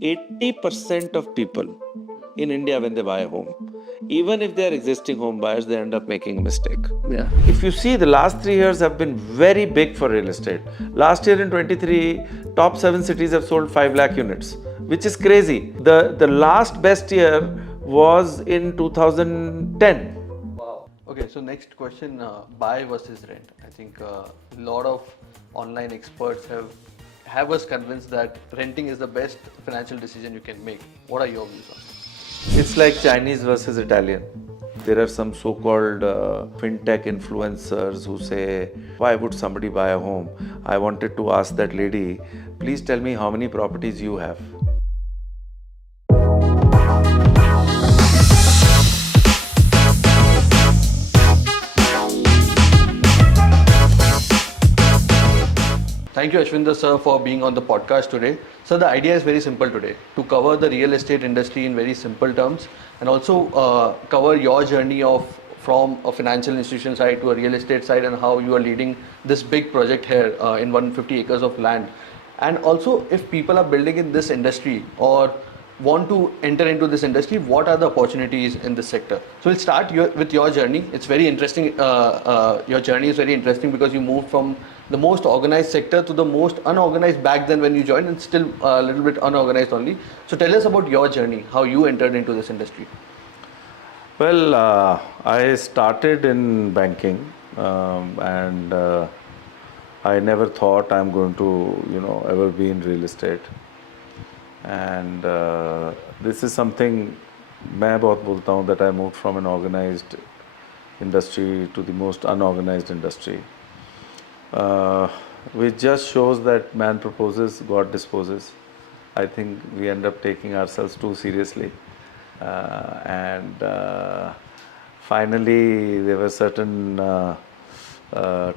80% of people in India, when they buy a home, even if they are existing home buyers, they end up making a mistake. Yeah. If you see, the last 3 years have been very big for real estate. Last year in 23, top 7 cities have sold 5 lakh units, which is crazy. The last best year was in 2010. Wow. Okay, so next question, buy versus rent. I think a lot of online experts have us convinced that renting is the best financial decision you can make. What are your views on it? It's like Chinese versus Italian. There are some so called fintech influencers who say, why would somebody buy a home? I wanted to ask that lady, please tell me how many properties you have. Thank you, Ashwinder sir, for being on the podcast today. So the idea is very simple today, to cover the real estate industry in very simple terms, and also cover your journey of from a financial institution side to a real estate side, and how you are leading this big project here in 150 acres of land. And also, if people are building in this industry or want to enter into this industry, what are the opportunities in this sector? So we'll start with your journey. It's very interesting. Your journey is very interesting because you moved from the most organized sector to the most unorganized back then when you joined, and still a little bit unorganized only. So tell us about your journey, how you entered into this industry. Well, I started in banking, and I never thought I'm going to, ever be in real estate. And this is something मैं बहुत बोलता हूँ that I moved from an organized industry to the most unorganized industry, which just shows that man proposes, God disposes. I think we end up taking ourselves too seriously. And finally, there were certain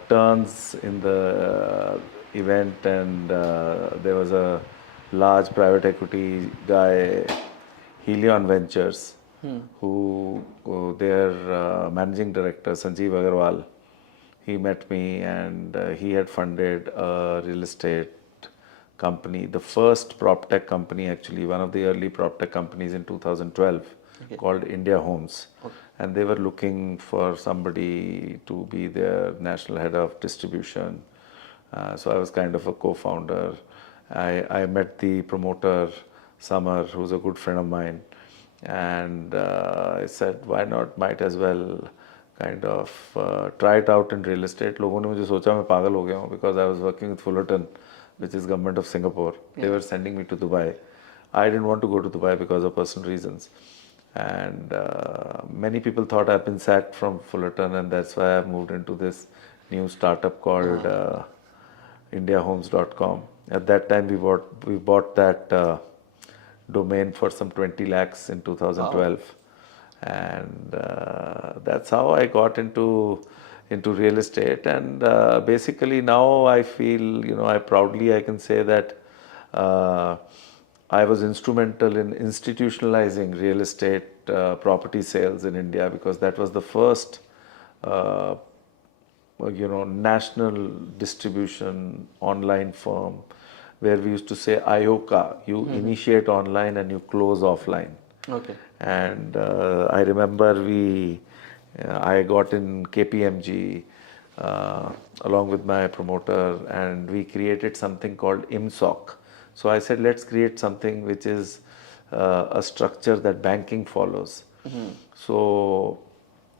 turns in the event, and there was a large private equity guy, Helion Ventures, who their managing director, Sanjeev Agarwal, he met me, and he had funded a real estate company, the first prop tech company, actually, one of the early prop tech companies in 2012, called India Homes. And they were looking for somebody to be their national head of distribution. So I was kind of a co-founder. I met the promoter, Samar, who's a good friend of mine. And I said, why not, might as well kind of try it out in real estate. लोगों ने मुझे सोचा मैं पागल हो गया हूँ, because I was working with Fullerton, which is government of Singapore. They were sending me to Dubai. I didn't want to go to Dubai because of personal reasons. And many people thought I've been sacked from Fullerton, and that's why I've moved into this new startup called IndiaHomes.com. At that time, we bought that domain for some 20 lakhs in 2012. Wow. And that's how I got into real estate. And basically now I feel, I can say that I was instrumental in institutionalizing real estate property sales in India, because that was the first national distribution online firm, where we used to say IOCA, you initiate online and you close offline. Okay. And I remember I got in KPMG along with my promoter, and we created something called IMSOC. So I said, let's create something which is a structure that banking follows. So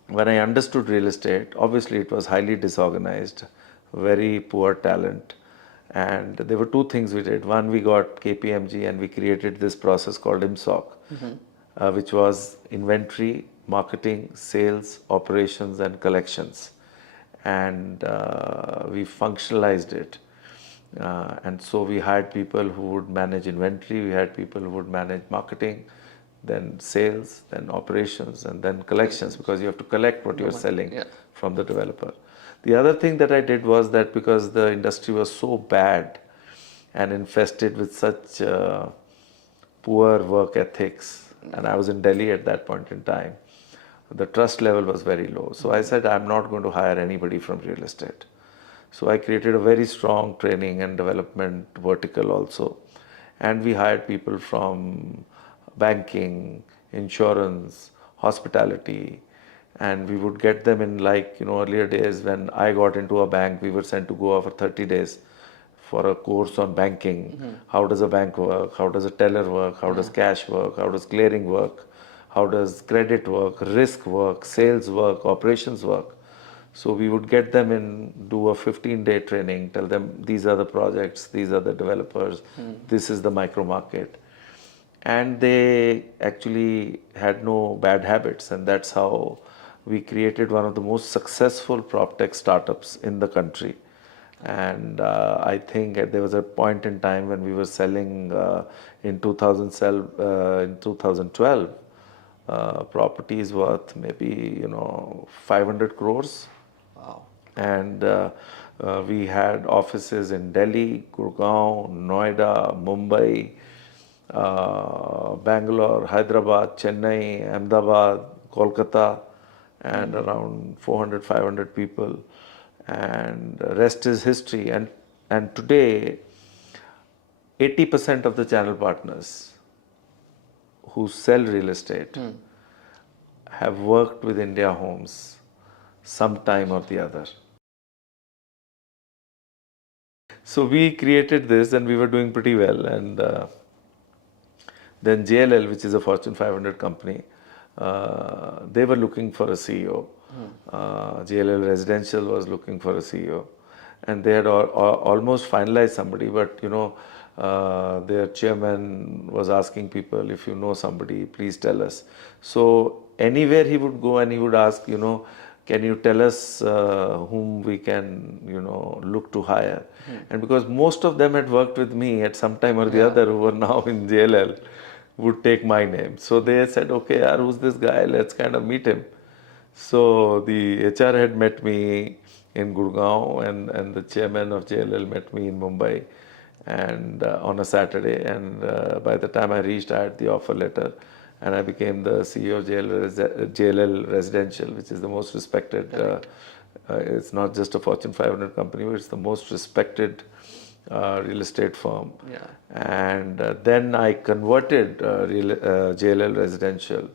when I understood real estate, obviously it was highly disorganized, very poor talent. And there were two things we did. One, we got KPMG and we created this process called IMSOC, which was inventory, marketing, sales, operations, and collections. And we functionalized it. And so we hired people who would manage inventory, we had people who would manage marketing, then sales, then operations, and then collections, because you have to collect what you're selling from the developer. The other thing that I did was that, because the industry was so bad and infested with such poor work ethics, and I was in Delhi at that point in time, the trust level was very low. So I said, I'm not going to hire anybody from real estate. So I created a very strong training and development vertical also. and we hired people from banking, insurance, hospitality, and we would get them in, like, earlier days when I got into a bank, we were sent to go for 30 days for a course on banking. How does a bank work? How does a teller work? How does cash work? How does clearing work? How does credit work, risk work, sales work, operations work? So we would get them in, do a 15-day training, tell them these are the projects, these are the developers, this is the micro market. And they actually had no bad habits, and that's how we created one of the most successful prop tech startups in the country. And I think there was a point in time when we were selling in 2012 properties worth maybe 500 crores. Wow. And we had offices in Delhi, Gurgaon, Noida, Mumbai, Bangalore, Hyderabad, Chennai, Ahmedabad, Kolkata, and around 400, 500 people. And rest is history. And today, 80% of the channel partners who sell real estate have worked with India Homes some time or the other. So we created this and we were doing pretty well. And then JLL, which is a Fortune 500 company, they were looking for a CEO. JLL Residential was looking for a CEO. And they had almost finalized somebody, but their chairman was asking people, if you know somebody, please tell us. So anywhere he would go and he would ask, can you tell us whom we can, look to hire? And because most of them had worked with me at some time or the other, who were now in JLL, would take my name. So they said, okay, yaar, who's this guy? Let's kind of meet him. So the HR had met me in Gurgaon, and the chairman of JLL met me in Mumbai, and on a Saturday. And by the time I reached, I had the offer letter, and I became the CEO of JLL Residential, which is the most respected. It's not just a Fortune 500 company, but it's the most respected real estate firm. Yeah. And then I converted JLL Residential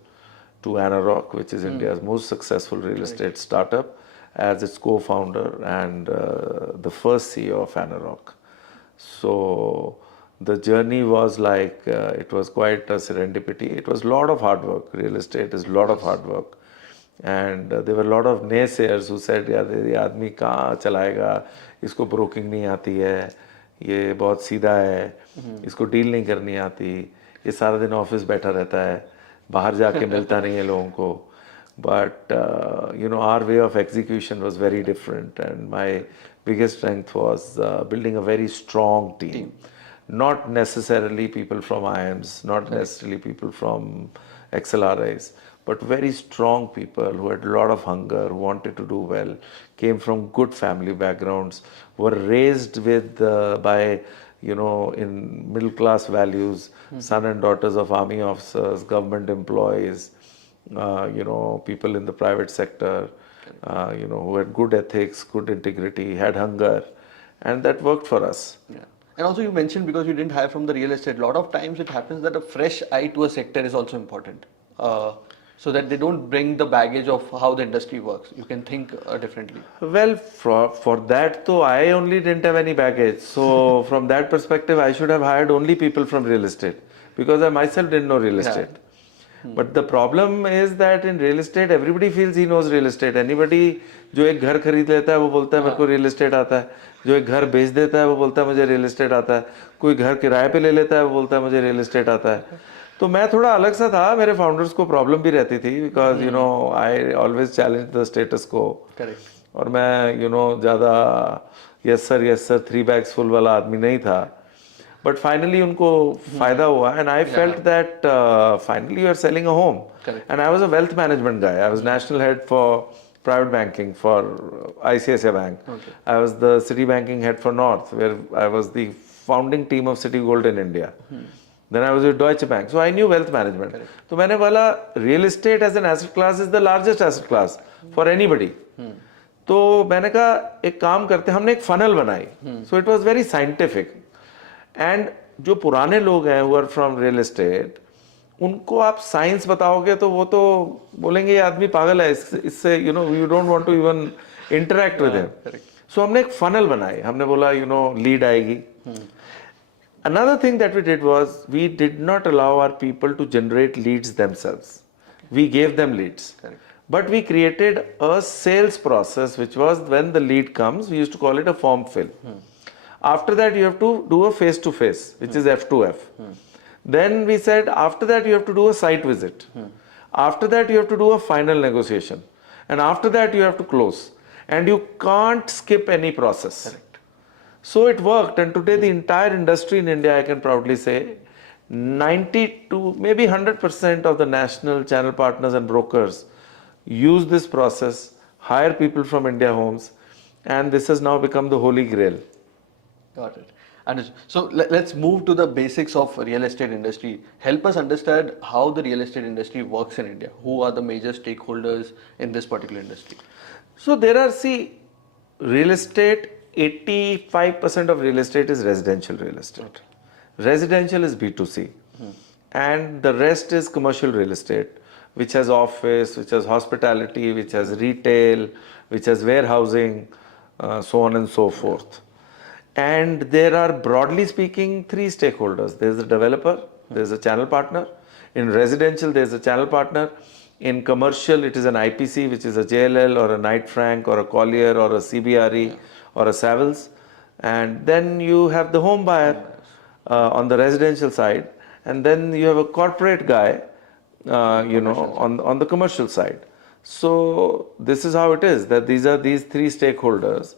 to Anarock, which is India's most successful real estate startup, as its co-founder and the first CEO of Anarock. So the journey was like, it was quite a serendipity. It was a lot of hard work. Real estate is a lot of hard work. And there were a lot of naysayers who said, यार ये आदमी कहाँ चलाएगा, इसको broking नहीं आती है, ये बहुत सीधा है, इसको डील नहीं करनी आती, ये सारा दिन ऑफिस बैठा रहता है, बाहर जाके मिलता नहीं है लोगों को. But our way of execution was very different, and my biggest strength was building a very strong team. Not necessarily people from IIMs, not necessarily people from XLRIs, but very strong people who had a lot of hunger, who wanted to do well, came from good family backgrounds, were raised with by in middle class values, son and daughters of army officers, government employees, people in the private sector, who had good ethics, good integrity, had hunger, and that worked for us. Yeah. And also you mentioned, because you didn't hire from the real estate, a lot of times it happens that a fresh eye to a sector is also important. So that they don't bring the baggage of how the industry works. You can think differently. Well, for that though, I only didn't have any baggage. So from that perspective, I should have hired only people from real estate, because I myself didn't know real estate. But the problem is that in real estate, everybody feels he knows real estate. Anybody जो एक घर खरीद लेता है वो बोलता है मेरे को रियल एस्टेट आता है, जो एक घर बेच देता है वो बोलता है मुझे रियल एस्टेट आता है, कोई घर किराए पे ले लेता है वो बोलता है मुझे रियल एस्टेट आता है. तो मैं थोड़ा अलग सा था, मेरे फाउंडर्स को प्रॉब्लम भी रहती थी, because I always challenge the status को. और मैं ज़्यादा यस सर 3 bags full वाला आदमी नहीं था. But finally उनको फायदा हुआ, and I felt that finally you are selling a home. And I was a wealth management guy. I was national head for private banking for ICICI Bank. I was the city banking head for North, where I was the founding team of City Gold in India. Then I was with Deutsche Bank. So I knew wealth management. तो मैंने बोला real estate as an asset class is the largest asset class for anybody. तो मैंने कहा एक काम करते, हमने एक funnel बनाई. So it was very scientific. And जो पुराने लोग हैं who are from real estate, उनको आप साइंस बताओगे तो वो तो बोलेंगे ये आदमी पागल है, इससे you know you don't want to even interact with him. So हमने एक फनल बनाई. हमने बोला यू नो लीड आएगी. Another thing that we did was we did not allow our people to generate leads themselves. We gave them leads. Correct. But we created a sales process which was when the lead comes, we used to call it a form fill. After that, you have to do a face to face, which is F2F. Then we said, after that, you have to do a site visit. After that, you have to do a final negotiation. And after that, you have to close. And you can't skip any process. Correct. So it worked, and today the entire industry in India, I can proudly say, 90 to maybe 100% of the national channel partners and brokers use this process, hire people from India Homes, and this has now become the holy grail. Got it. Understood. So let's move to the basics of real estate industry. Help us understand how the real estate industry works in India. Who are the major stakeholders in this particular industry? So there are, see, real estate, 85% of real estate is residential real estate. Residential is B2C. And the rest is commercial real estate, which has office, which has hospitality, which has retail, which has warehousing, so on and so forth. And there are, broadly speaking, three stakeholders. There's a developer, there's a channel partner. In residential, there's a channel partner. In commercial, it is an IPC, which is a JLL or a Knight Frank or a Collier or a CBRE or a Savills. And then you have the home buyer on the residential side. And then you have a corporate guy, on the commercial side. So this is how it is, that these are these three stakeholders.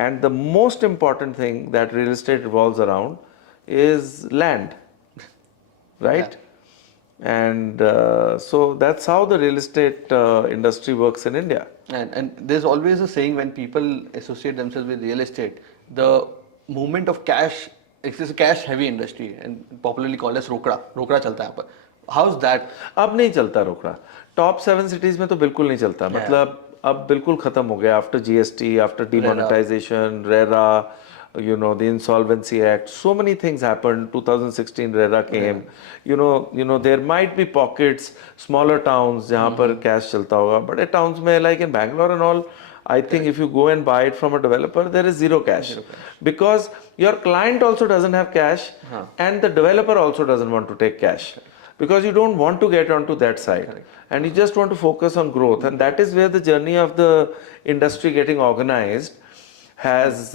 And the most important thing that real estate revolves around is land, right? And so that's how the real estate industry works in India. And there's always a saying when people associate themselves with real estate, the movement of cash, it's a cash heavy industry and popularly called as रोकड़ा चलता है यहाँ पर. How's that? अब नहीं चलता रोकड़ा. Top 7 cities में तो बिल्कुल नहीं चलता. मतलब अब बिल्कुल खत्म हो गया. After GST, after demonetization, RERA, the Insolvency Act, so many things happened. 2016 RERA came. There might be pockets, smaller towns जहाँ पर cash चलता होगा. But at towns में like in Bangalore and all, I think if you go and buy it from a developer, there is zero cash. Because your client also doesn't have cash and the developer also doesn't want to take cash. Because you don't want to get onto that side. And you just want to focus on growth. And that is where the journey of the industry getting organized has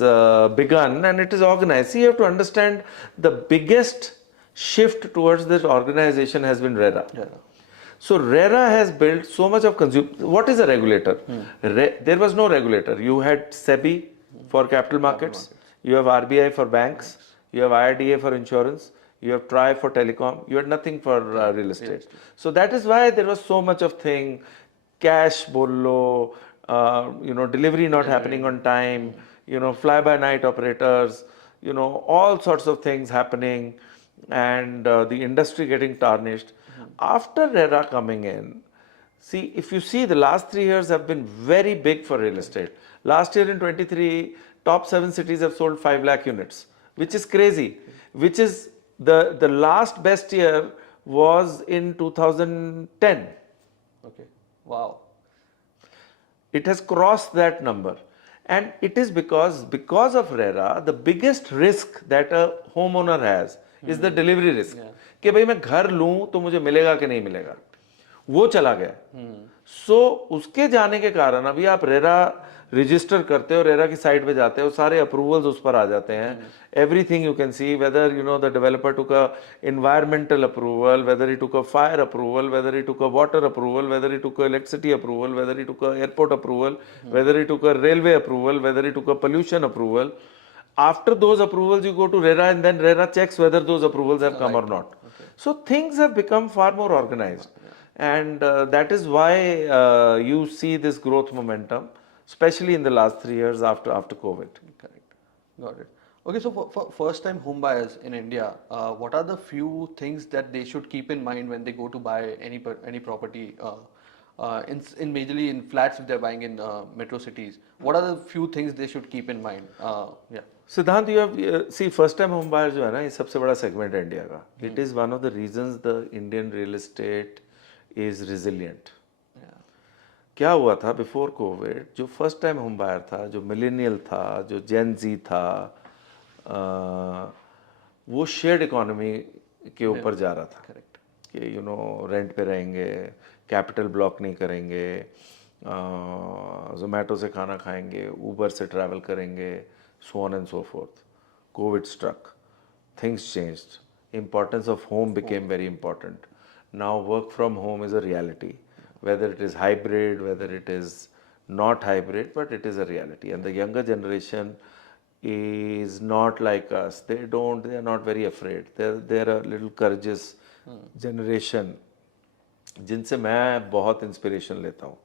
begun, and it is organized. See, you have to understand the biggest shift towards this organization has been RERA. So RERA has built so much of consumer. What is a regulator? There was no regulator. You had SEBI for capital markets. You have RBI for banks. You have IRDA for insurance. You have TRAI for telecom. You had nothing for real estate. So that is why there was so much of thing, cash bollo, delivery not happening on time, fly-by-night operators, all sorts of things happening, and the industry getting tarnished. After RERA coming in, see, if you see the last 3 years have been very big for real estate. Last year in 23, top 7 cities have sold 5 lakh units, which is crazy, which is the last best year was in 2010. Okay. Wow. It has crossed that number. And it is because of RERA, the biggest risk that a homeowner has is the delivery risk. कि भाई मैं घर लूं तो मुझे मिलेगा कि नहीं मिलेगा, वो चला गया. सो उसके जाने के कारण अभी आप रेरा रजिस्टर करते हो, रेरा की साइट पे जाते हो, सारे अप्रूवल्स उस पर आ जाते हैं. Everything you can see, whether the developer took a environmental approval, weather he took a fire approval, weather he took a water approval, weather he took a electricity approval, weather he took a airport approval, weather he took a railway approval, weather he took a pollution approval. After those approvals, you go to RERA, and then RERA checks whether those approvals have come or not. So things have become far more organized, and that is why you see this growth momentum, especially in the last 3 years after COVID. Correct. Got it. Okay, so for first-time home buyers in India, what are the few things that they should keep in mind when they go to buy any property? In majorly in flats if they're buying in metro cities, what are the few things they should keep in mind? Siddhant, you have see first time home buyer जो है ना, ये सबसे बड़ा segment है India का. It is one of the reasons the Indian real estate is resilient. क्या हुआ था बिफोर कोविड, जो फर्स्ट टाइम होम बायर था, जो मिलेनियल था, जो जेन जी था, वो शेयर्ड इकोनॉमी के ऊपर जा रहा था. करेक्ट. कि रेंट पे रहेंगे, कैपिटल ब्लॉक नहीं करेंगे, जोमेटो से खाना खाएंगे, ऊबर से ट्रैवल करेंगे, so on and so forth. Covid struck, things changed. Importance of home became very important. Now work from home is a reality. Whether it is hybrid, whether it is not hybrid, but it is a reality. And the younger generation is not like us. They are not very afraid. They're a little courageous generation जिनसे मैं बहुत inspiration लेता हूँ.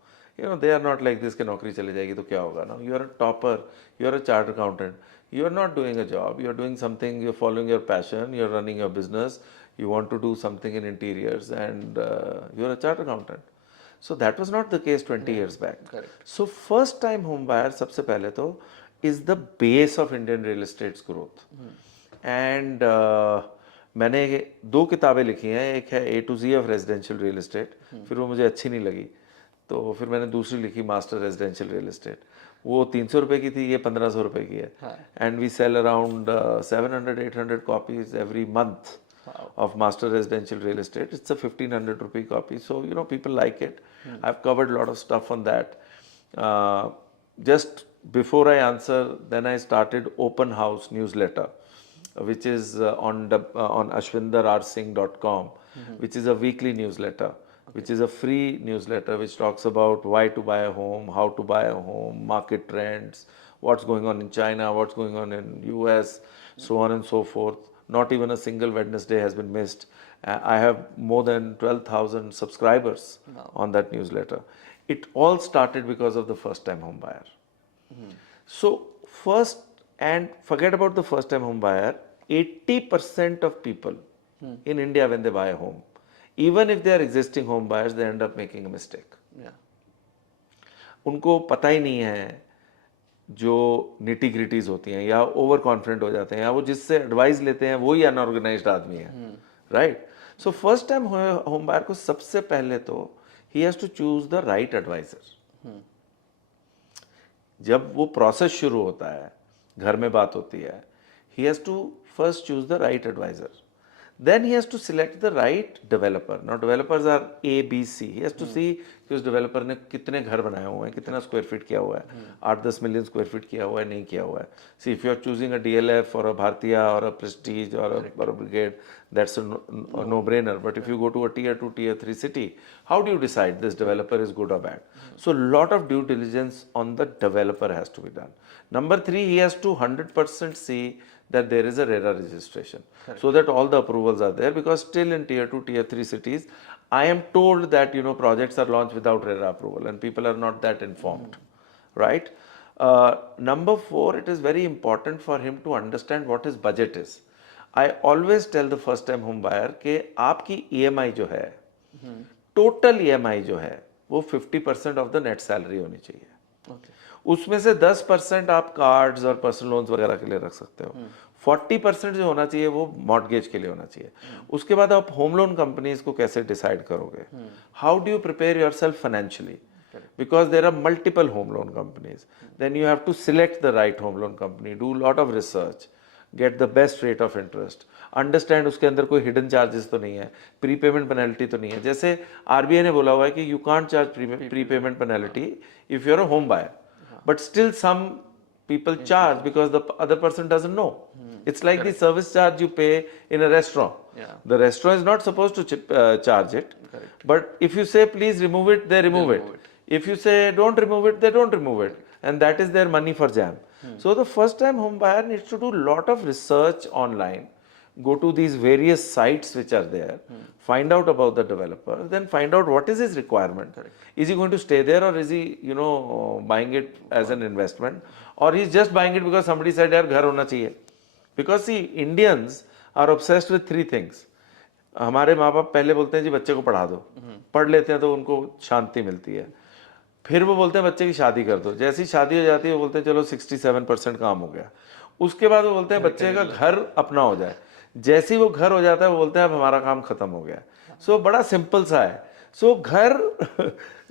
They are not like this कि नौकरी चली जाएगी तो क्या होगा ना. You are a topper, you are a chart accountant, you are not doing a job, you are doing something, you're following your passion, you're running your business, you want to do something in interiors, and you're a chartered accountant. So that was not the case 20 years back. Correct. So first time home buyer सबसे पहले तो is the base of Indian real estate's growth. And मैंने 2 किताबें लिखी हैं. एक है A to Z of residential real estate, फिर वो मुझे अच्छी नहीं लगी, तो फिर मैंने दूसरी लिखी मास्टर रेजिडेंशियल रियल एस्टेट. वो 300 रुपये की थी, ये 1500 रुपये की है. And we sell around 700-800 copies every month of master residential real estate. It's a 1500 rupee copy, so people like it. I've covered a lot of stuff on that. Just before I answer, then I started Open House newsletter, which is on ashwinderrsingh.com, which is a weekly newsletter, which is a free newsletter which talks about why to buy a home, how to buy a home, market trends, what's going on in China, what's going on in US, so on and so forth. Not even a single Wednesday has been missed. I have more than 12,000 subscribers on that newsletter. It all started because of the first time home buyer. So first, and forget about the first time home buyer, 80% of people in India when they buy a home, even if they are existing home buyers, they end up making a mistake. उनको पता ही नहीं है जो nitty gritties होती हैं, या over confident हो जाते हैं, या वो जिससे एडवाइस लेते हैं वो ही अनऑर्गेनाइज्ड आदमी है. Right. So first time home buyer को सबसे पहले तो he has to choose the right advisor. जब वो प्रोसेस शुरू होता है, घर में बात होती है, he has to first choose the right advisor. Then he has to select the right developer. Now developers are A, B, C. He has to see कि उस developer ने कितने घर बनाए हुए हैं, कितना स्क्वायर फीट किया हुआ है, 8-10 मिलियन स्क्वायर फीट किया हुआ है, नहीं किया हुआ है. See, if you are choosing a DLF or a Bhartiya or a Prestige or a Brigade, that's a no-brainer. But if you go to a tier 2, tier 3 city, how do you decide this developer is good or bad? So lot of due diligence on the developer has to be done. Number 3, he has to 100% see that there is a RERA registration. Correct. So that all the approvals are there, because still in tier 2, tier 3 cities, I am told that projects are launched without RERA approval and people are not that informed, right? Number 4, it is very important for him to understand what his budget is. I always tell the first time home buyer कि आपकी EMI जो है, total EMI जो है, वो 50% of the net salary होनी चाहिए. Okay. उसमें से 10% आप कार्ड्स और पर्सनल लोन्स वगैरह के लिए रख सकते हो. 40% जो होना चाहिए वो मॉर्गेज के लिए होना चाहिए. उसके बाद आप होम लोन कंपनीज को कैसे डिसाइड करोगे? How do you prepare yourself financially? Because there are multiple home loan companies. Then you have to select the right home loan company, do a lot of research, get the best rate of interest, understand उसके अंदर कोई hidden charges तो नहीं है, prepayment penalty तो नहीं है. जैसे RBI ने बोला हुआ है कि you can't charge prepayment penalty if you're a home buyer. But still some people charge because the other person doesn't know. It's like the service charge you pay in a restaurant. The restaurant is not supposed to charge it. But if you say please remove it, they remove it. If you say don't remove it, they don't remove it. And that is their money for jam. So the first time home buyer needs to do a lot of research online, go to these various sites which are there, find out about the developer, then find out what is his requirement. Is he going to stay there, or is he buying it as an investment, or he's just buying it because somebody said यार घर होना चाहिए. Because see, Indians are obsessed with 3 things. हमारे माँ बाप पहले बोलते हैं जी बच्चे को पढ़ा दो, पढ़ लेते हैं तो उनको शांति मिलती है. फिर वो बोलते हैं बच्चे की शादी कर दो. जैसी शादी हो जाती है वो बोलते हैं चलो 67% काम हो गया. उसके बाद वो बोलते हैं बच्चे का घर अपना हो जाए, जैसे ही वो घर हो जाता है वो बोलते हैं अब हमारा काम खत्म हो गया। सो बड़ा सिंपल सा है। सो घर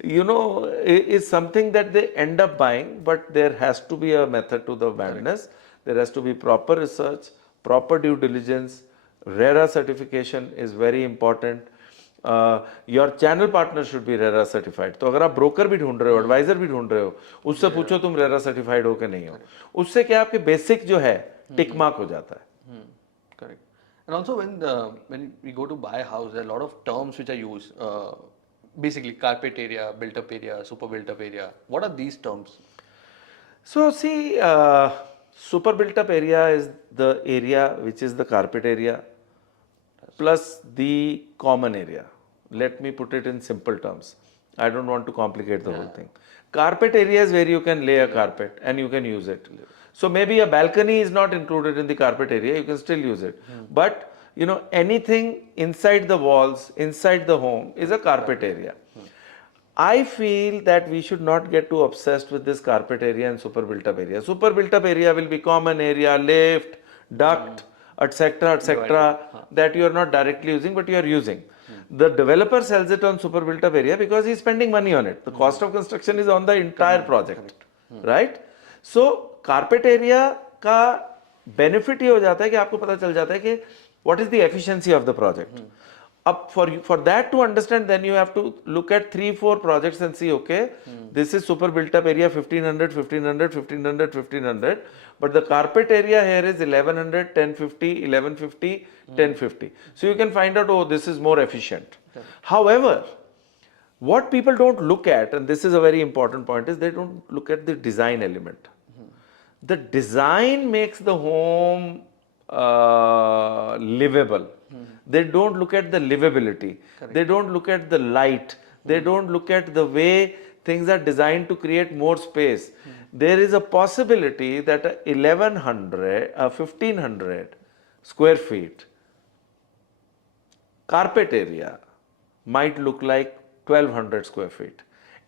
you know is something that they end up buying, but there has to be a method to the madness. There has to be proper research, proper due diligence. RERA certification is very important. Your channel partner should be RERA certified. तो अगर आप broker भी ढूंढ रहे हो, adviser भी ढूंढ रहे हो, उससे पूछो तुम RERA certified हो कि नहीं हो। उससे क्या आपके बेसिक जो है टिक मार्क हो जाता है। Correct. And also when we go to buy a house, there are a lot of terms which are used. Basically, carpet area, built-up area, super built-up area. What are these terms? So see, super built up area is the area which is the carpet area plus the common area. Let me put it in simple terms. I don't want to complicate the whole thing. Carpet area is where you can lay a carpet and you can use it. So maybe a balcony is not included in the carpet area, you can still use it. But you know, anything inside the walls, inside the home is a carpet area. I feel that we should not get too obsessed with this carpet area and super built up area. Super built up area will be common area, lift, duct, etc., that you are not directly using, but you are using. The developer sells it on super built up area because he is spending money on it. The cost of construction is on the entire project, right? So carpet area का benefit ये हो जाता है कि आपको पता चल जाता है कि what is the efficiency of the project. Up for that to understand, then you have to look at 3-4 projects and see, okay, this is super built up area 1500, 1500, 1500, 1500, but the carpet area here is 1100, 1050, 1150, 1050. So you can find out, oh, this is more efficient. However, what people don't look at, and this is a very important point, is they don't look at the design element. The design makes the home livable. They don't look at the livability. They don't look at the light. They don't look at the way things are designed to create more space. There is a possibility that a 1500 square feet carpet area might look like 1200 square feet.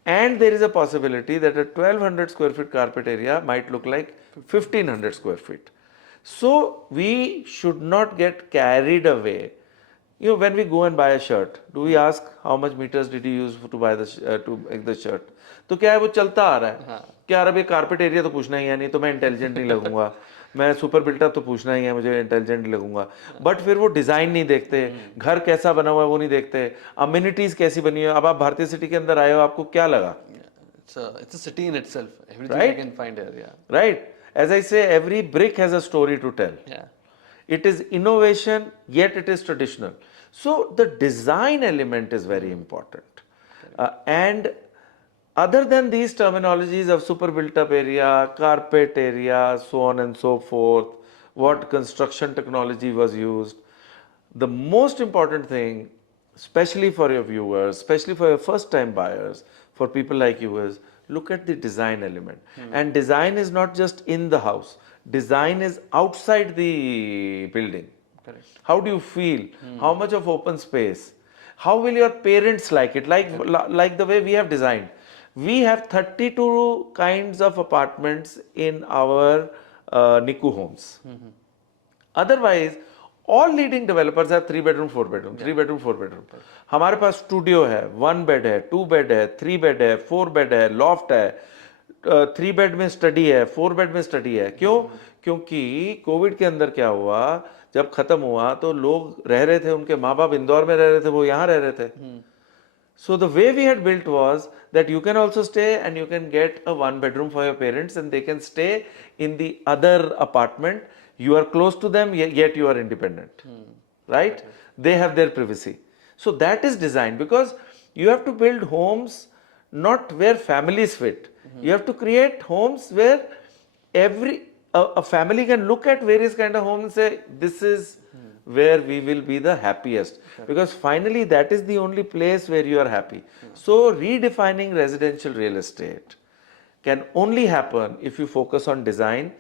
And there is a possibility that a 1200 square feet carpet area might look like 1500 square feet. So we should not get carried away. You know, when we go and buy a shirt, do we ask how much meters did you use to buy to make the shirt? तो क्या है वो चलता आ रहा है कि यार अभी कारपेट एरिया तो पूछना ही है, नहीं तो मैं इंटेलिजेंट नहीं लगूंगा, मैं सुपर बिल्टअप तो पूछना ही है, मुझे इंटेलिजेंट नहीं लगूंगा. बट फिर वो डिजाइन नहीं देखते, घर कैसा बना हुआ है वो नहीं देखते, अम्यूनिटीज कैसी बनी है. अब आप भारतीय सिटी के अंदर आए हो, आपको क्या लगा? It's a city in itself. Everything you can find here. Yeah. Right. As I say, every brick has a story to tell. Yeah. It is innovation, yet it is traditional. So the design element is very important. And other than these terminologies of super built up area, carpet area, so on and so forth, what construction technology was used, the most important thing, especially for your viewers, especially for your first time buyers, for people like you, is look at the design element. And design is not just in the house, design is outside the building. Correct. How do you feel? How much of open space? How will your parents like it? Like the way we have designed. We have 32 kinds of apartments in our Niku homes. Otherwise, all leading developers have 3 bedroom, 4 bedroom, 3 bedroom, 4 bedroom. हमारे पास studio है, 1 bed है, 2 bed है, 3 bed है, 4 bed है, loft है, 3 bed में study है, 4 bed में स्टडी है. क्यों? क्योंकि कोविड के अंदर क्या हुआ, जब खत्म हुआ तो लोग रह रहे थे, उनके माँ बाप इंदौर में रह रहे थे, वो यहाँ रह रहे थे. So the way we had built was that you can also stay and you can get a 1 bedroom for your parents and they can stay in the other apartment. You are close to them, yet you are independent, right? They have their privacy. So that is design, because you have to build homes not where families fit. You have to create homes where a family can look at various kind of homes and say, this is where we will be the happiest, because finally that is the only place where you are happy. So redefining residential real estate can only happen if you focus on design.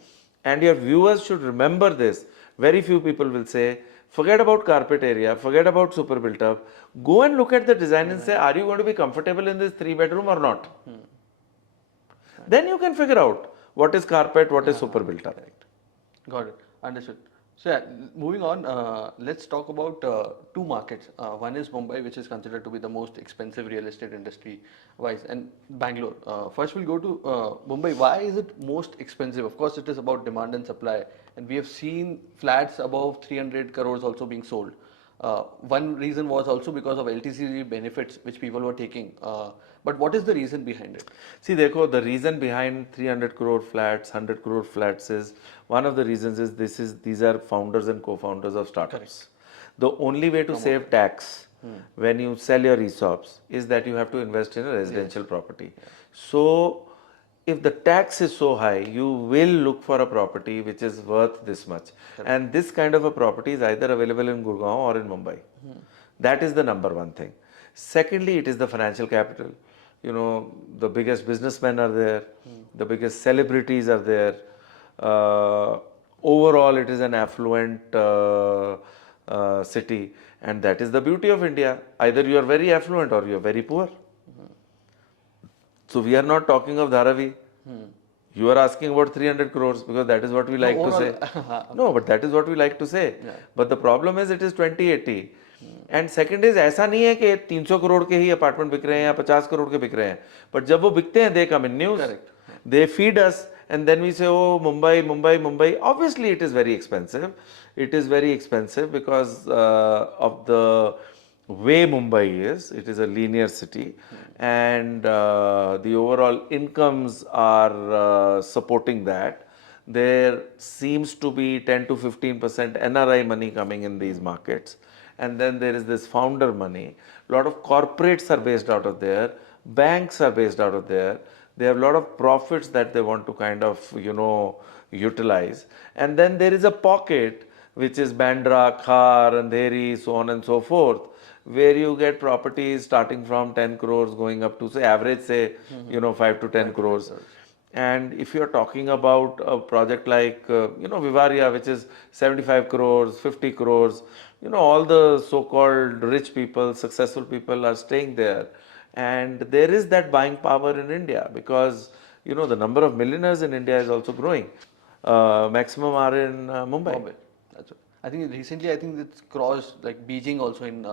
And your viewers should remember this. Very few people will say, forget about carpet area, forget about super built up. Go and look at the design and say, are you going to be comfortable in this 3 bedroom or not? Then you can figure out what is carpet, what is super built up. Got it. Understood. So yeah, moving on, let's talk about two markets. One is Mumbai, which is considered to be the most expensive real estate industry wise, and Bangalore. First, we'll go to Mumbai. Why is it most expensive? Of course, it is about demand and supply, and we have seen flats above 300 crores also being sold. One reason was also because of LTC benefits which people were taking. But what is the reason behind it? See, देखो, the reason behind 300 crore flats, 100 crore flats is one of the reasons is these are founders and co-founders of startups. The only way to save tax when you sell your ESOPs is that you have to invest in a residential property. So, if the tax is so high, you will look for a property which is worth this much. And this kind of a property is either available in Gurgaon or in Mumbai. That is the number one thing. Secondly, it is the financial capital. You know, the biggest businessmen are there, the biggest celebrities are there. Overall, it is an affluent city, and that is the beauty of India. Either you are very affluent or you are very poor. So we are not talking of Dharavi. You are asking about 300 crores because that is what we like to say. No, but that is what we like to say. But the problem is it is 2080. And second is ऐसा नहीं है कि 300 करोड़ के ही apartment बिक रहे हैं या 50 करोड़ के बिक रहे हैं, बट जब वो बिकते हैं they come in news, they feed us and then we say oh Mumbai Mumbai Mumbai. Obviously it is very expensive. It is very expensive because of the way Mumbai is. It is a linear city, and the overall incomes are supporting that. There seems to be 10 to 15% NRI money coming in these markets, and then there is this founder money. A lot of corporates are based out of there. Banks are based out of there. They have a lot of profits that they want to kind of, utilize. And then there is a pocket which is Bandra, Khar, Andheri, so on and so forth, where you get properties starting from 10 crores going up to, say, average, say, 5 to 10 crores. And if you're talking about a project like, Vivaria, which is 75 crores, 50 crores, all the so-called rich people, successful people are staying there. And there is that buying power in India because, the number of millionaires in India is also growing. Maximum are in Mumbai. That's it. I think recently, it's crossed like Beijing also in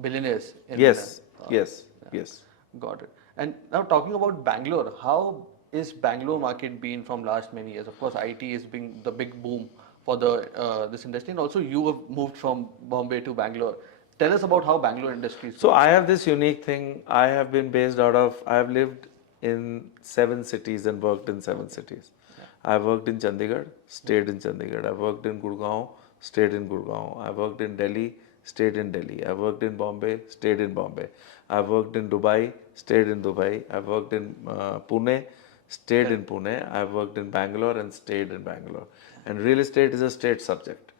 billionaires. Yes, yes. Got it. And now talking about Bangalore, how is Bangalore market been from last many years? Of course, IT is being the big boom for the this industry, and also you have moved from Bombay to Bangalore. Tell us about how Bangalore industry is. So I have this unique thing. I have been based out of, I have lived in 7 cities and worked in 7 cities. I worked in Chandigarh, stayed in Chandigarh. I worked in Gurgaon, stayed in Gurgaon. I worked in Delhi, stayed in Delhi. I worked in Bombay, stayed in Bombay. I worked in Dubai, stayed in Dubai. I worked in Pune, stayed in Pune. I worked in Bangalore and stayed in Bangalore. And real estate is a state subject.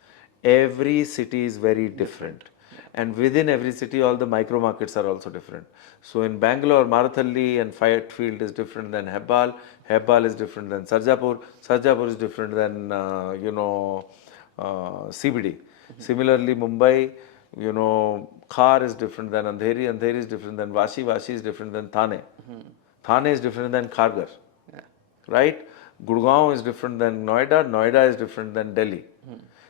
Every city is very different. And within every city, all the micro markets are also different. So in Bangalore, Marathalli and Fayetteville is different than Hebbal. Hebbal is different than Sarjapur. Sarjapur is different than, CBD. Similarly, Mumbai, Khar is different than Andheri. Andheri is different than Vashi. Vashi is different than Thane. Thane is different than Kharghar. Right? Gurgaon is different than Noida. Noida is different than Delhi.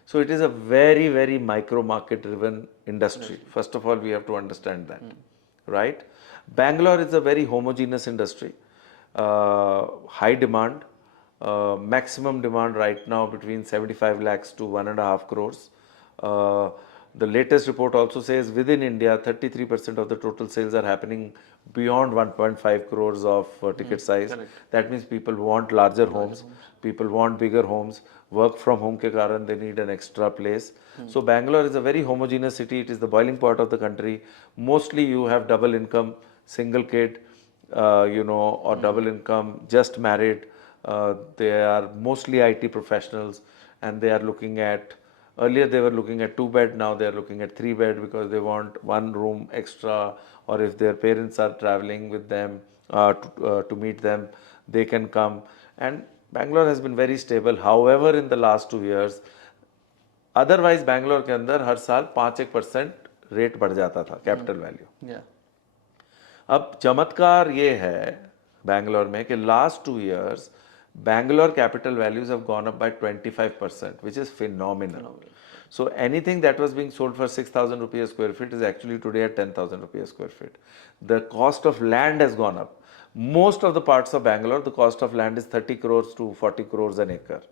So it is a very, very micro market driven industry. First of all, we have to understand that, right? Bangalore is a very homogeneous industry, high demand, maximum demand right now between 75 lakhs to 1.5 crores. The latest report also says within India, 33% of the total sales are happening beyond 1.5 crores of ticket size. Correct. That means people want larger homes, people want bigger homes, work from home ke karan, they need an extra place. So Bangalore is a very homogeneous city. It is the boiling pot of the country. Mostly you have double income, single kid, or double income, just married. They are mostly IT professionals and they are looking at, earlier they were looking at 2-bed, now they are looking at 3-bed because they want 1 room extra, or if their parents are traveling with them to meet them, they can come. And Bangalore has been very stable. However, in the last 2 years, otherwise Bangalore के अंदर हर साल 5-1% rate बढ़ जाता था capital value. अब चमत्कार ये है बैंगलोर में कि last 2 years Bangalore capital values have gone up by 25%, which is phenomenal. So anything that was being sold for 6,000 rupees a square feet is actually today at 10,000 rupees a square feet. The cost of land has gone up. Most of the parts of Bangalore, the cost of land is 30 crores to 40 crores an acre.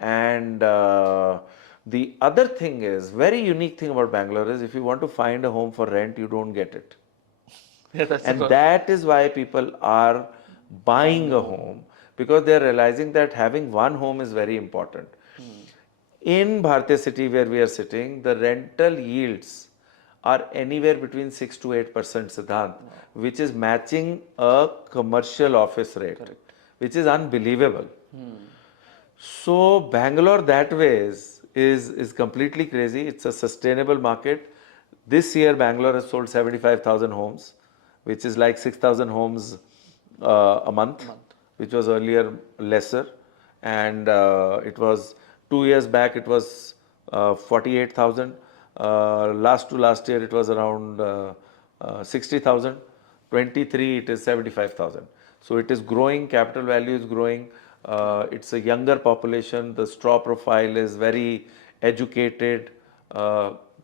And the other thing is, very unique thing about Bangalore is if you want to find a home for rent, you don't get it. Yeah, that's And the that is why people are buying a home, because they are realizing that having one home is very important. In Bharatiya City, where we are sitting, the rental yields are anywhere between 6 to 8%, Siddhant, which is matching a commercial office rate, which is unbelievable. So Bangalore that way is completely crazy. It's a sustainable market. This year Bangalore has sold 75,000 homes, which is like 6,000 homes a month, which was earlier lesser. And it was 2 years back it was 48,000. Last to last year it was around 60,000. 23 it is 75,000. So it is growing, capital value is growing. It's a younger population, the straw profile is very educated,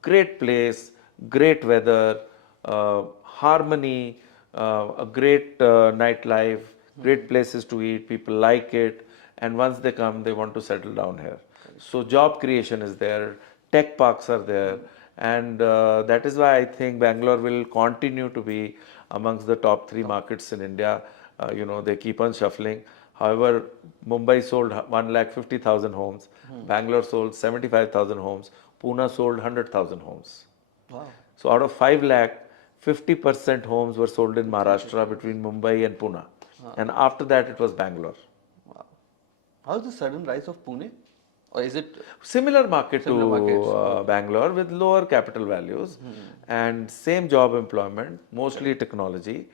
great place, great weather, harmony, a great nightlife, great places to eat, people like it, and once they come, they want to settle down here. So job creation is there, tech parks are there, and that is why I think Bangalore will continue to be amongst the top 3 markets in India. They keep on shuffling. However, Mumbai sold 150,000 homes, Bangalore sold 75,000 homes, Pune sold 100,000 homes. Wow. So out of 5 lakh, 50% homes were sold in Maharashtra between Mumbai and Pune. And after that it was Bangalore. Wow. How's the sudden rise of Pune? Or is it Similar market Similar to markets, Bangalore with lower capital values and same job employment, mostly technology.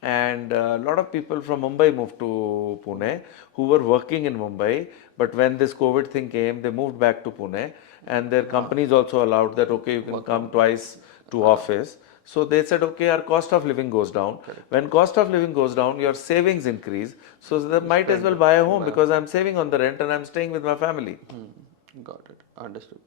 And a lot of people from Mumbai moved to Pune who were working in Mumbai, but when this COVID thing came, they moved back to Pune, and their companies also allowed that, okay, you can come twice to office. So they said, okay, our cost of living goes down. When cost of living goes down, your savings increase. So they might as well buy a home because I'm saving on the rent and I'm staying with my family. Got it. Understood.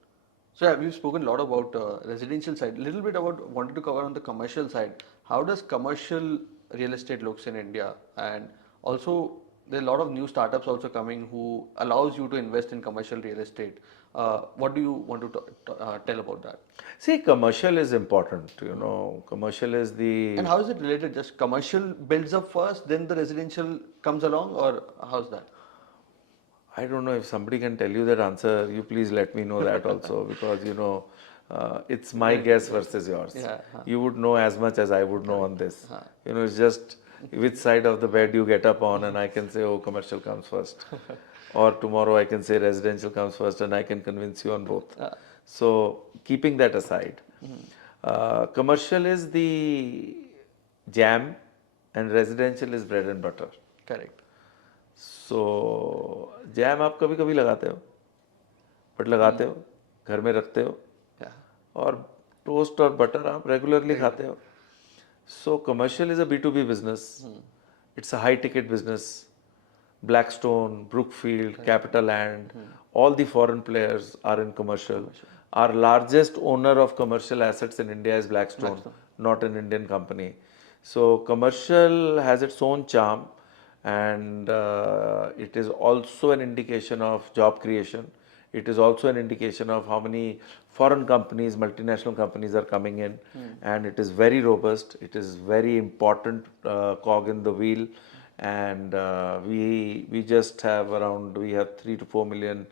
So yeah, we've spoken a lot about residential side. A little bit about wanted to cover on the commercial side. How does commercial real estate looks in India? And also there are a lot of new startups also coming who allows you to invest in commercial real estate. What do you want to tell about that? See, commercial is important, commercial is And the how is it related? Just commercial builds up first, then the residential comes along, or how's that? I don't know if somebody can tell you that answer. You please let me know that also, because it's my guess versus yours. Yeah, You would know as much as I would know on this. It's just which side of the bed you get up on, and I can say, oh, commercial comes first. Or tomorrow I can say residential comes first, and I can convince you on both. So, keeping that aside, commercial is the jam, and residential is bread and butter. Correct. So jam आप कभी कभी लगाते हो, but लगाते हो, घर में रखते हो, Yeah. और टोस्ट और बटर आप रेगुलरली खाते हो. सो commercial is a B2B business. It's a high ticket business. Blackstone, Brookfield, CapitaLand, all the foreign players are in commercial. Our largest owner of commercial assets in India is Blackstone, not an Indian company. So commercial has its own charm, and it is also an indication of job creation. It is also an indication of how many foreign companies, multinational companies are coming in, and it is very robust. It is very important cog in the wheel, and we just have we have 3 to 4 million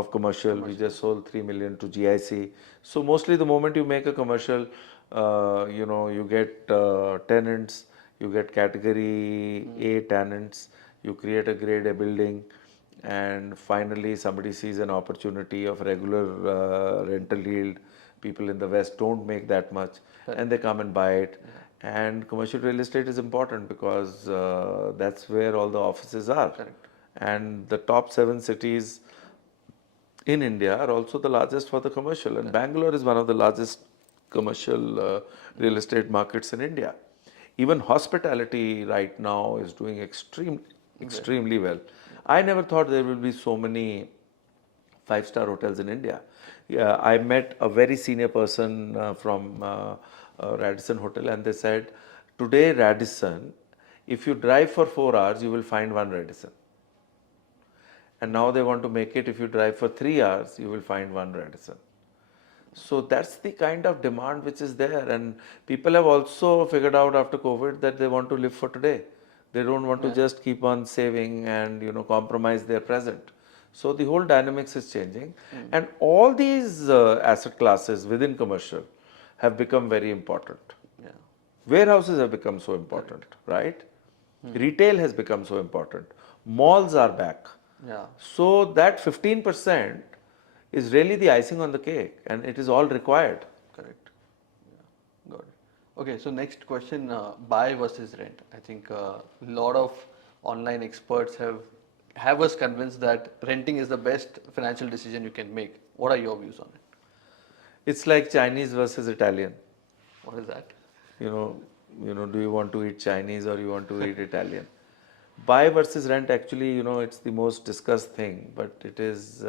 of commercial. We just sold 3 million to GIC. So mostly the moment you make a commercial, you get tenants, you get category A tenants, you create a grade A building, and finally somebody sees an opportunity of regular rental yield. People in the West don't make that much, and they come and buy it. And commercial real estate is important because that's where all the offices are. Correct. And the top 7 cities in India are also the largest for the commercial, and Bangalore is one of the largest commercial real estate markets in India. Even hospitality right now is doing extremely well. I never thought there will be so many five-star hotels in India. Yeah, I met a very senior person from Radisson Hotel, and they said, today Radisson, if you drive for 4 hours, you will find one Radisson. And now they want to make it, if you drive for 3 hours, you will find one Radisson. So that's the kind of demand which is there. And people have also figured out after COVID that they want to live for today. They don't want to just keep on saving and compromise their present. So the whole dynamics is changing. And all these asset classes within commercial have become very important. Yeah. Warehouses have become so important, right? Retail has become so important. Malls are back. Yeah. So that 15% is really the icing on the cake, and it is all required. Correct. Yeah. Got it. Okay, so next question, buy versus rent. I think a lot of online experts have us convinced that renting is the best financial decision you can make. What are your views on it? It's like Chinese versus Italian. What is that? Do you want to eat Chinese or you want to eat Italian? Buy versus rent, actually, it's the most discussed thing, but it is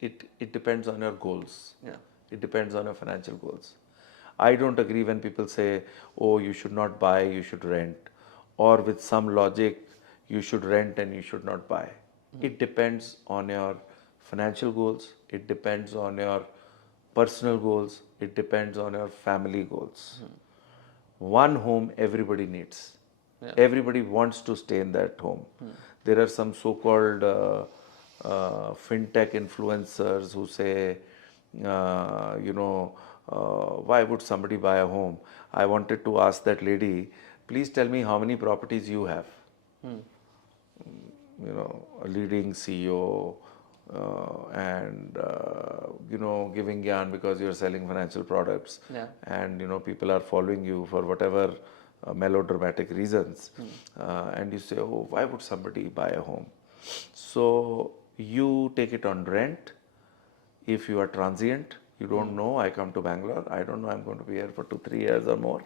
it depends on your goals. Yeah. It depends on your financial goals. I don't agree when people say, oh, you should not buy, you should rent, or with some logic, you should rent and you should not buy. It depends on your financial goals. It depends on your personal goals. It depends on your family goals. One home everybody needs. Yeah. Everybody wants to stay in that home. There are some so-called fintech influencers who say, why would somebody buy a home? I wanted to ask that lady, please tell me how many properties you have. A leading CEO and giving gyan because you're selling financial products. Yeah. And people are following you for whatever melodramatic reasons, and you say, oh, why would somebody buy a home? So you take it on rent. If you are transient, you don't know, I come to Bangalore, I don't know I'm going to be here for 2-3 years or more,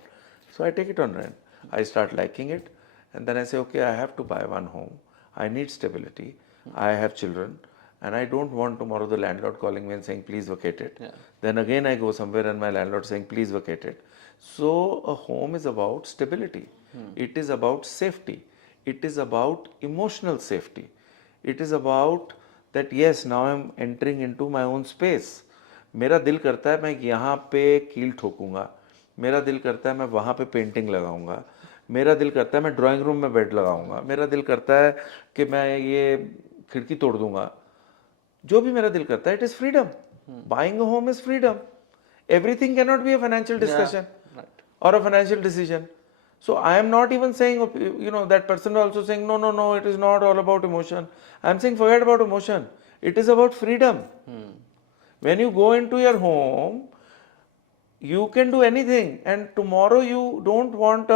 so I take it on rent. I start liking it, and then I say, okay, I have to buy one home. I need stability. I have children, and I don't want tomorrow the landlord calling me and saying, please vacate it. Yeah. Then again I go somewhere and my landlord saying, please vacate it. So a home is about stability. It is about safety. It is about emotional safety. It is about that, yes, now I'm entering into my own space. मेरा दिल करता है मैं यहाँ पे कील ठोकूंगा, मेरा दिल करता है मैं वहाँ पे पेंटिंग लगाऊंगा, मेरा दिल करता है मैं ड्राइंग रूम में बेड लगाऊंगा, मेरा दिल करता है कि मैं ये खिड़की तोड़ दूंगा. जो भी मेरा दिल करता है, it is freedom. Buying a home is freedom. Everything cannot be a financial discussion or a financial decision. So I am not even saying, that person also saying, no, it is not all about emotion. I am saying, forget about emotion. It is about freedom. When you go into your home, you can do anything, and tomorrow you don't want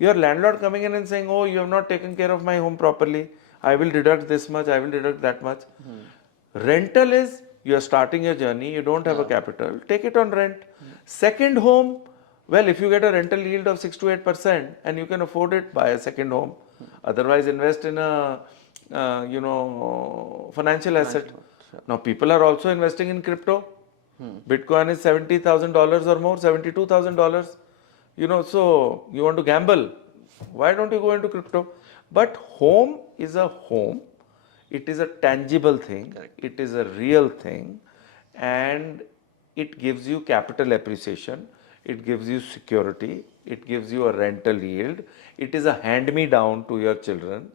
your landlord coming in and saying, oh, you have not taken care of my home properly, I will deduct this much, I will deduct that much. Rental is, you are starting your journey, you don't have a capital, take it on rent. Second home, well, if you get a rental yield of 6 to 8% and you can afford it, buy a second home. Otherwise, invest in a financial asset. Now, people are also investing in crypto. Bitcoin is $70,000 or more, $72,000. So you want to gamble. Why don't you go into crypto? But home is a home. It is a tangible thing. Correct. It is a real thing. And it gives you capital appreciation. It gives you security. It gives you a rental yield. It is a hand-me-down to your children,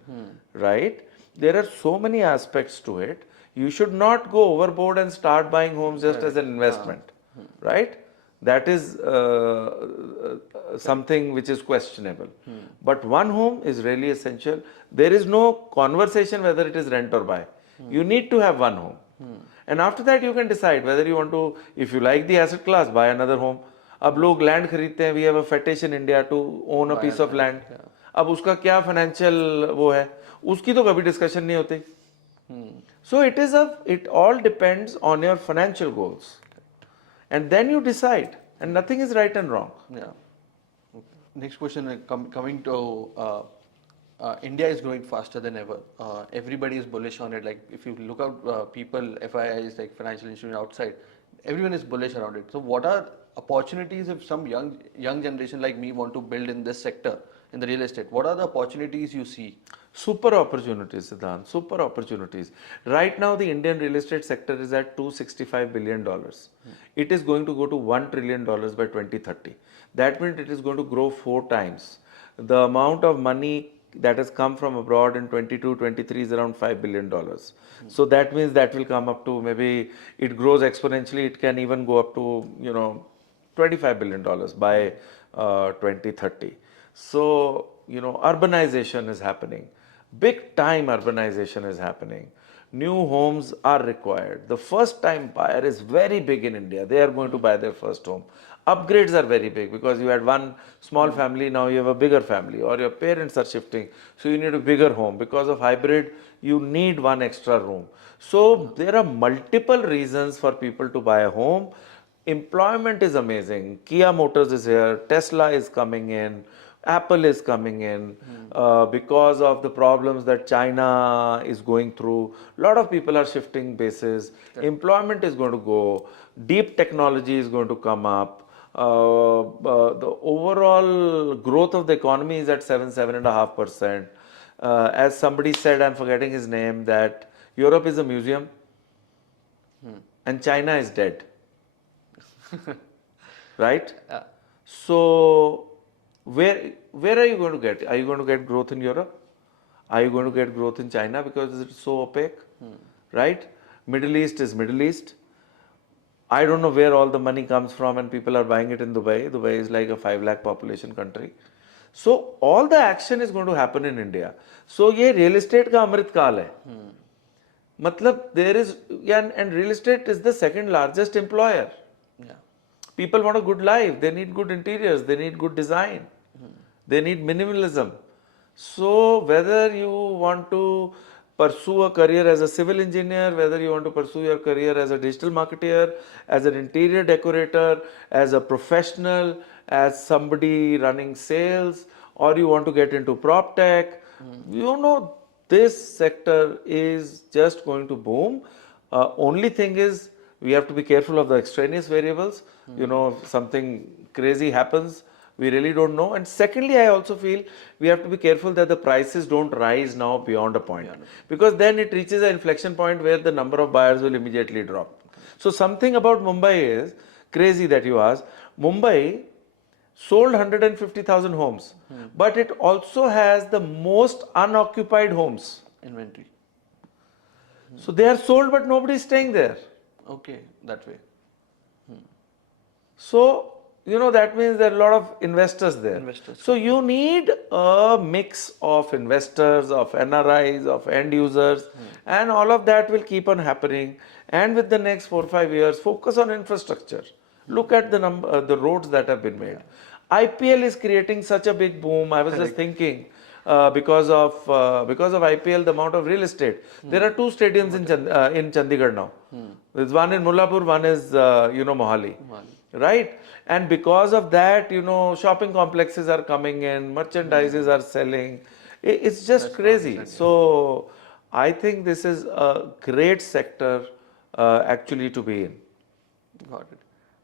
right? There are so many aspects to it. You should not go overboard and start buying homes just as an investment, right? That is something which is questionable. But one home is really essential. There is no conversation whether it is rent or buy. You need to have one home. And after that you can decide whether you want to, if you like the asset class, buy another home. अब लोग land खरीदते हैं, we have a fetish in India to own a piece of land. अब उसका क्या financial वो है, उसकी तो कभी डिस्कशन नहीं होती. So it all depends on your financial goals, and then you decide, and nothing is right and wrong. Yeah. Okay. Next question, coming to India is growing faster than ever. Everybody is bullish on it. Like if you look at people, FIIs, like financial institution outside, everyone is bullish around it. So what are opportunities if some young generation like me want to build in this sector, in the real estate? What are the opportunities you see? Super opportunities, Siddhant. Super opportunities. Right now, the Indian real estate sector is at $265 billion. It is going to go to $1 trillion by 2030. That means it is going to grow 4 times. The amount of money that has come from abroad in 22-23 is around $5 billion. So that means that will come up to, maybe it grows exponentially. It can even go up to, $25 billion by 2030. So, urbanization is happening. Big time urbanization is happening. New homes are required. The first time buyer is very big in India. They are going to buy their first home. Upgrades are very big because you had one small family, now you have a bigger family, or your parents are shifting. So you need a bigger home. Because of hybrid, you need one extra room. So there are multiple reasons for people to buy a home. Employment is amazing. Kia Motors is here. Tesla is coming in. Apple is coming in because of the problems that China is going through. A lot of people are shifting bases. Employment is going to go. Deep technology is going to come up. The overall growth of the economy is at 7.5%. As somebody said, I'm forgetting his name, that Europe is a museum and China is dead. Right? So, where are you going to get? Are you going to get growth in Europe? Are you going to get growth in China because it's so opaque? Right? Middle East is Middle East. I don't know where all the money comes from and people are buying it in Dubai. Dubai is like a 5 lakh population country. So all the action is going to happen in India. So ये real estate का अमृत काल है. मतलब there is, and real estate is the second largest employer. Yeah. People want a good life. They need good interiors. They need good design. They need minimalism. So whether you want to pursue a career as a civil engineer, whether you want to pursue your career as a digital marketer, as an interior decorator, as a professional, as somebody running sales, or you want to get into prop tech, this sector is just going to boom. Only thing is, we have to be careful of the extraneous variables. If something crazy happens, we really don't know. And secondly, I also feel we have to be careful that the prices don't rise now beyond a point, because then it reaches an inflection point where the number of buyers will immediately drop. So something about Mumbai is crazy that you asked. Mumbai sold 150,000 homes, but it also has the most unoccupied homes. Inventory. So they are sold, but nobody is staying there. Okay, that way. So, that means there are a lot of investors there. Investors. So you need a mix of investors, of NRIs, of end users, and all of that will keep on happening. And with the next 4 or 5 years, focus on infrastructure. Look at the roads that have been made. IPL is creating such a big boom. I was just thinking, because of IPL, the amount of real estate. There are 2 stadiums in Chandigarh now. There's one in Mullapur, one is Mohali. Right? And because of that, shopping complexes are coming in, merchandises are selling. It's just crazy. So I think this is a great sector actually to be in. Got it.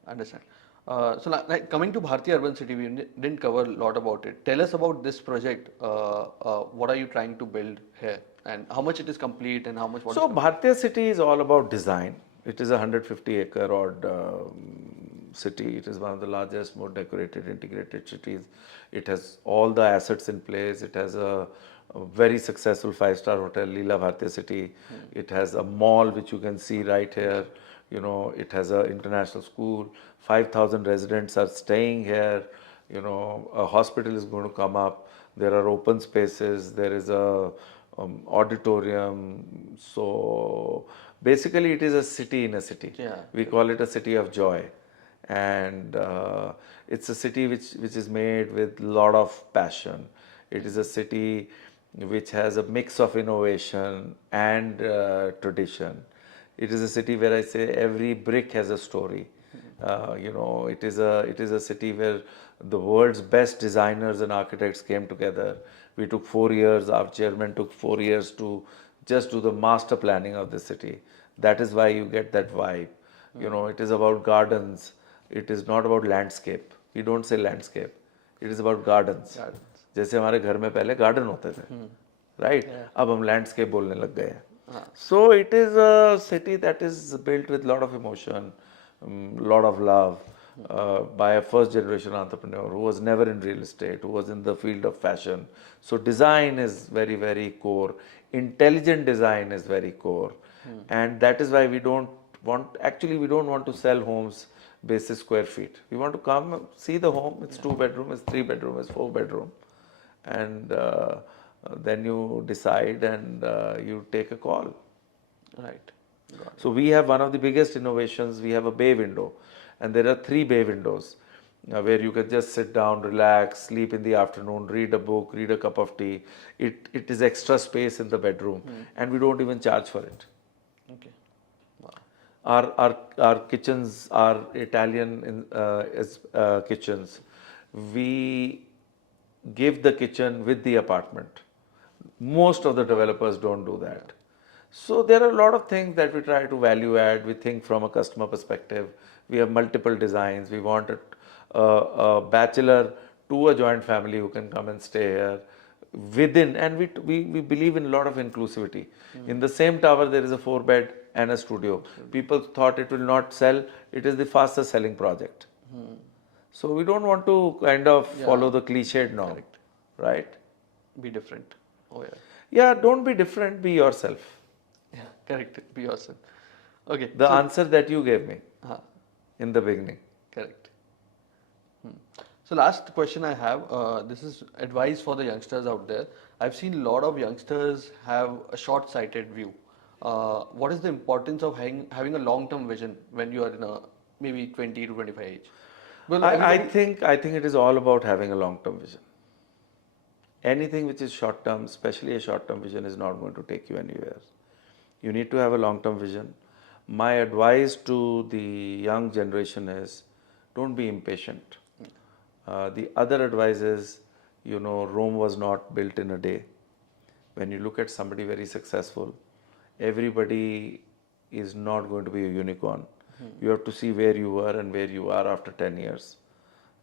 Understand. So, like coming to Bharti Urban City, we didn't cover a lot about it. Tell us about this project. What are you trying to build here, and how much it is complete, and how much? So Bhartiya City is all about design. It is a 150-acre odd city. It is one of the largest, more decorated, integrated cities. It has all the assets in place. It has a very successful 5-star hotel, Leela Bhartiya City. It has a mall which you can see right here. It has an international school. 5,000 residents are staying here. A hospital is going to come up. There are open spaces. There is a auditorium. So basically, it is a city in a city. Yeah. We call it a city of joy. And it's a city which is made with a lot of passion. It is a city which has a mix of innovation and tradition. It is a city where I say every brick has a story. It is a city where the world's best designers and architects came together. We took 4 years. Our chairman took 4 years to just do the master planning of the city. That is why you get that vibe. It is about gardens. It is not about landscape. We don't say landscape. It is about gardens. जैसे हमारे घर में पहले garden होते थे, right? अब हम landscape बोलने लग गए हैं. So it is a city that is built with lot of emotion, lot of love, by a first generation entrepreneur who was never in real estate, who was in the field of fashion. So design is very, very core. Intelligent design is very core. And that is why we don't want to sell homes basis square feet. We want to come see the home. It's 2 bedroom, it's 3 bedroom, it's 4 bedroom, and then you decide and you take a call. Right. So we have one of the biggest innovations. We have a bay window, and there are 3 bay windows where you can just sit down, relax, sleep in the afternoon, read a book, read a cup of tea. It is extra space in the bedroom, and we don't even charge for it. Okay. Our kitchens are Italian kitchens. We give the kitchen with the apartment. Most of the developers don't do that. So there are a lot of things that we try to value add. We think from a customer perspective. We have multiple designs. We want a bachelor to a joint family who can come and stay here within, and we believe in a lot of inclusivity. In the same tower there is a 4 bed and a studio. People thought it will not sell. It is the fastest selling project. So we don't want to kind of follow the cliched norm, right? Be different. Oh yeah. Yeah, don't be different, be yourself. Yeah, correct. Be yourself. Okay. The answer that you gave me Huh. in the beginning. Correct. So last question I have, this is advice for the youngsters out there. I've seen a lot of youngsters have a short-sighted view. What is the importance of having a long-term vision when you are in a maybe 20 to 25 age? Well, I think it is all about having a long-term vision. Anything which is short-term, especially a short-term vision, is not going to take you anywhere. You need to have a long-term vision. My advice to the young generation is, don't be impatient. The other advice is, Rome was not built in a day. When you look at somebody very successful, everybody is not going to be a unicorn. You have to see where you were and where you are after 10 years.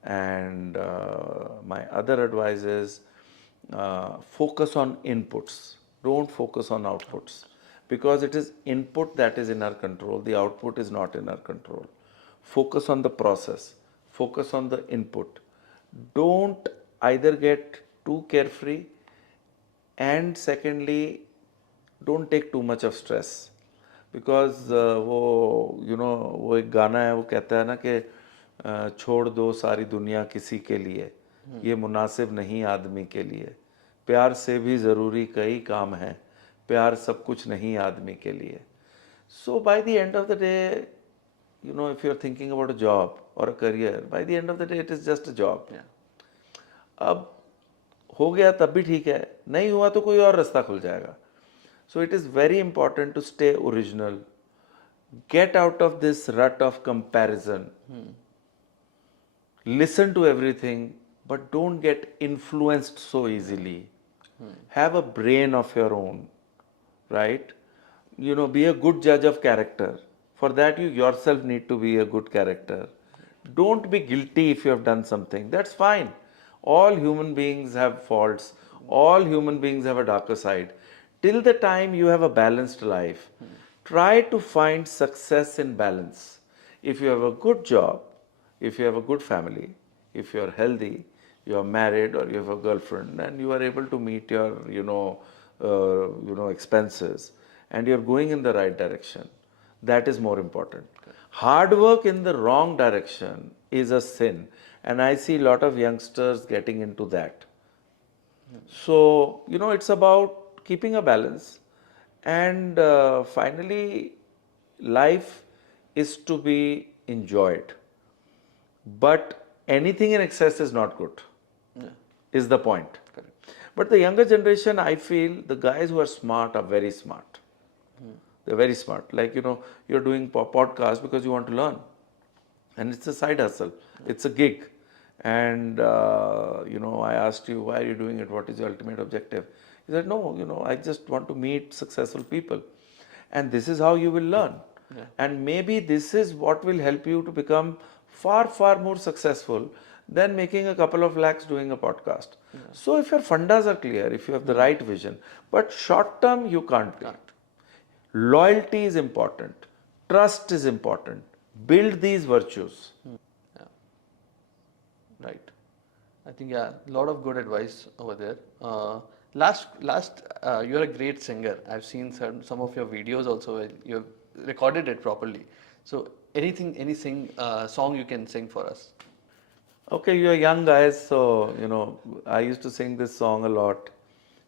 And my other advice is, focus on inputs. Don't focus on outputs. Because it is input that is in our control. The output is not in our control. Focus on the process. Focus on the input. Don't either get too carefree, and secondly, don't take too much of stress. Because वो एक गाना है, वो कहता है ना कि छोड़ दो सारी दुनिया किसी के लिए, ये मुनासिब नहीं आदमी के लिए, प्यार से भी ज़रूरी कई काम हैं, प्यार सब कुछ नहीं आदमी के लिए. So by the end of the day, if you're thinking about a job or a career, by the end of the day it is just a job. अब हो गया तब भी ठीक है, नहीं हुआ तो कोई और रास्ता खुल जाएगा. So it is very important to stay original. Get out of this rut of comparison. Listen to everything, but don't get influenced so easily. Have a brain of your own, right? Be a good judge of character. For that, you yourself need to be a good character. Don't be guilty if you have done something. That's fine. All human beings have faults. All human beings have a darker side. Till the time you have a balanced life, try to find success in balance. If you have a good job, if you have a good family, if you are healthy, you are married or you have a girlfriend and you are able to meet your, expenses and you're going in the right direction, that is more important. Hard work in the wrong direction is a sin, and I see a lot of youngsters getting into that. So, it's about keeping a balance, and finally, life is to be enjoyed. But anything in excess is not good, is the point. Correct. But the younger generation, I feel the guys who are smart are very smart. They're very smart. Like, you're doing podcast because you want to learn. and it's a side hustle. It's a gig. And I asked you, why are you doing it? What is your ultimate objective? He said, no, I just want to meet successful people, and this is how you will learn. And maybe this is what will help you to become far, far more successful than making a couple of lakhs doing a podcast. So if your fundas are clear, if you have the right vision, but short term you can't be. Loyalty is important. Trust is important. Build these virtues. Right. I think a lot of good advice over there. Last, you're a great singer. I've seen some of your videos also. Where you've recorded it properly. So any song you can sing for us. Okay, you're young guys, so I used to sing this song a lot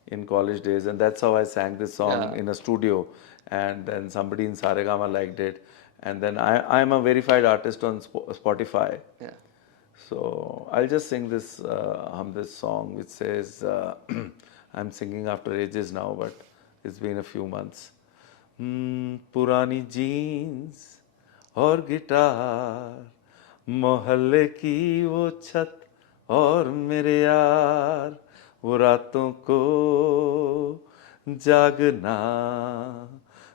in college days, and that's how I sang this song in a studio. And then somebody in Saregama liked it, and then I'm a verified artist on Spotify. Yeah. So I'll just sing this this song, which says, I'm singing after ages now, but it's been a few months. पुरानी jeans और guitar, मोहल्ले की वो छत और मेरे यार, वो रातों को जागना,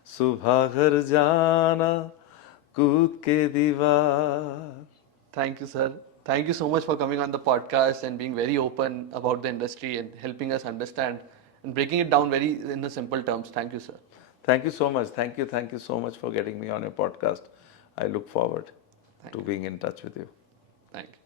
सुबह घर जाना, कूद के दीवार. Thank you, sir. Thank you so much for coming on the podcast and being very open about the industry and helping us understand and breaking it down very in the simple terms. Thank you, sir. Thank you so much. Thank you so much for getting me on your podcast. I look forward to being in touch with you. Thank you.